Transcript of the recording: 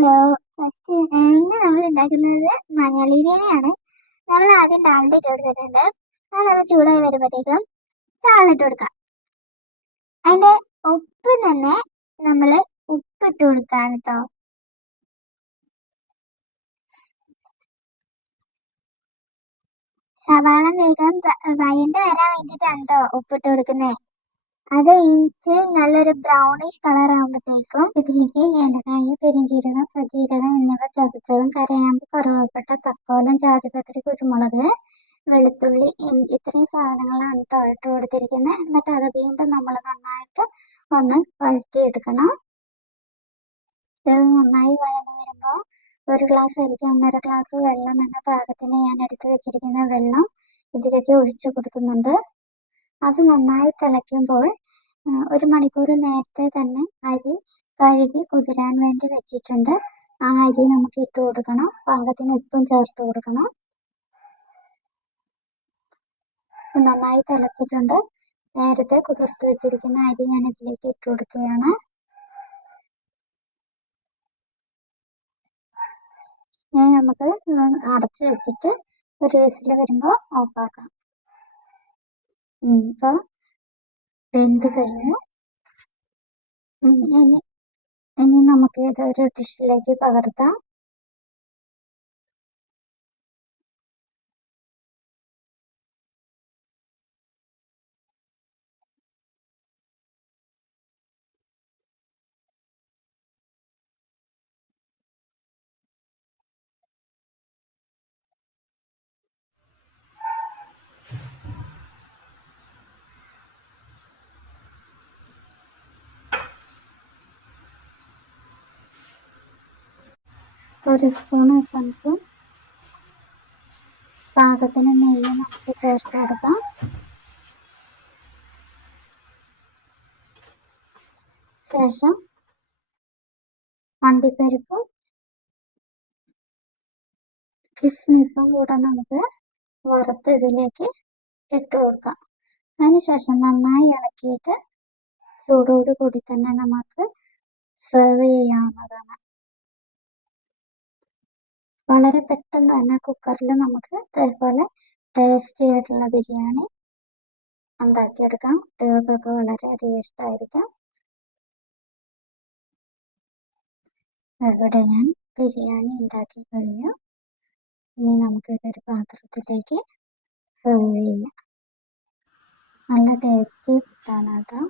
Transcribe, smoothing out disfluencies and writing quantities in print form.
Hello. ഇന്ന് നമ്മൾ ഉണ്ടാക്കുന്നത് മലയാളി ബിരിയാണിയാണ്. നമ്മൾ ആദ്യം ഡാൽഡ ഇട്ട് കൊടുത്തിട്ടുണ്ട്. അത് നമ്മൾ ചൂടായി വരുമ്പോഴത്തേക്കും സവാള ഇട്ട് കൊടുക്കാം. അതിന്റെ ഒപ്പം തന്നെ നമ്മൾ ഉപ്പിട്ട് കൊടുക്കാം കേട്ടോ. സവാള വേഗം വഴണ്ട് വരാൻ വേണ്ടിയിട്ടാണ് കേട്ടോ ഉപ്പിട്ട് കൊടുക്കുന്നത്. അത് ഇഞ്ചി നല്ലൊരു ബ്രൗണിഷ് കളർ ആകുമ്പോഴത്തേക്കും ഇതിലേക്ക് ഏലക്കായ, പെരുംജീരകം, സജീരകം എന്നിവ ചതച്ചതും, കരയാമ്പ്, കറുവപ്പട്ട, തക്കോലം, ജാതിപത്രി, കുരുമുളക്, വെളുത്തുള്ളി, ഇത്രയും സാധനങ്ങളാണ് കേട്ടോ ഇട്ട് കൊടുത്തിരിക്കുന്നത്. എന്നിട്ട് അത് വീണ്ടും നമ്മൾ നന്നായിട്ട് ഒന്ന് വഴറ്റിയെടുക്കണം. ഇത് നന്നായി വഴന്ന് വരുമ്പോൾ 1 ഗ്ലാസ് അരിക്ക് 1.5 ഗ്ലാസ് വെള്ളം എന്ന പാകത്തിന് ഞാൻ എടുത്ത് വെച്ചിരിക്കുന്ന വെള്ളം ഇതിലേക്ക് ഒഴിച്ചു കൊടുക്കുന്നുണ്ട്. അത് നന്നായി തിളയ്ക്കുമ്പോൾ 1 മണിക്കൂർ നേരത്തെ തന്നെ അരി കഴുകി കുതിരാൻ വേണ്ടി വെച്ചിട്ടുണ്ട്. ആ അരി നമുക്ക് ഇട്ട് കൊടുക്കണം. പാകത്തിന് ഉപ്പും ചേർത്ത് കൊടുക്കണം. നന്നായി തിളച്ചിട്ടുണ്ട്. നേരത്തെ കുതിർത്ത് വെച്ചിരിക്കുന്ന അരി ഞാൻ ഇതിലേക്ക് ഇട്ട് കൊടുക്കുകയാണ്. നമുക്ക് അടച്ചു വെച്ചിട്ട് ഒരു വിസിൽ വരുമ്പോൾ ഓഫാക്കാം. ഇപ്പോൾ വെന്ത് കഴിഞ്ഞു. ഇനി നമുക്ക് ഇതൊരു ഡിഷിലേക്ക് പകർത്താം. ഒരു സ്പൂൺ എസൻസും പാകത്തിന് നെയ്യും നമുക്ക് ചേർത്ത് കൊടുക്കാം. ശേഷം അണ്ടിപ്പരിപ്പും കിസ്മിസും കൂടെ നമുക്ക് വറുത്ത് ഇതിലേക്ക് ഇട്ട് കൊടുക്കാം. അതിനുശേഷം നന്നായി ഇളക്കിയിട്ട് ചൂടോട് കൂടി തന്നെ നമുക്ക് സെർവ് ചെയ്യാവുന്നതാണ്. വളരെ പെട്ടെന്ന് തന്നെ കുക്കറിൽ നമുക്ക് ഇതേപോലെ ടേസ്റ്റി ആയിട്ടുള്ള ബിരിയാണി ഉണ്ടാക്കിയെടുക്കാം. കുട്ടികൾക്കൊക്കെ വളരെയധികം ഇഷ്ടമായിരിക്കാം. ഇവിടെ ഞാൻ ബിരിയാണി ഉണ്ടാക്കി കഴിഞ്ഞു. ഇനി നമുക്ക് ഇതൊരു പാത്രത്തിലേക്ക് സെർവ് ചെയ്യാം. നല്ല ടേസ്റ്റി ഫുഡാണ് കേട്ടോ.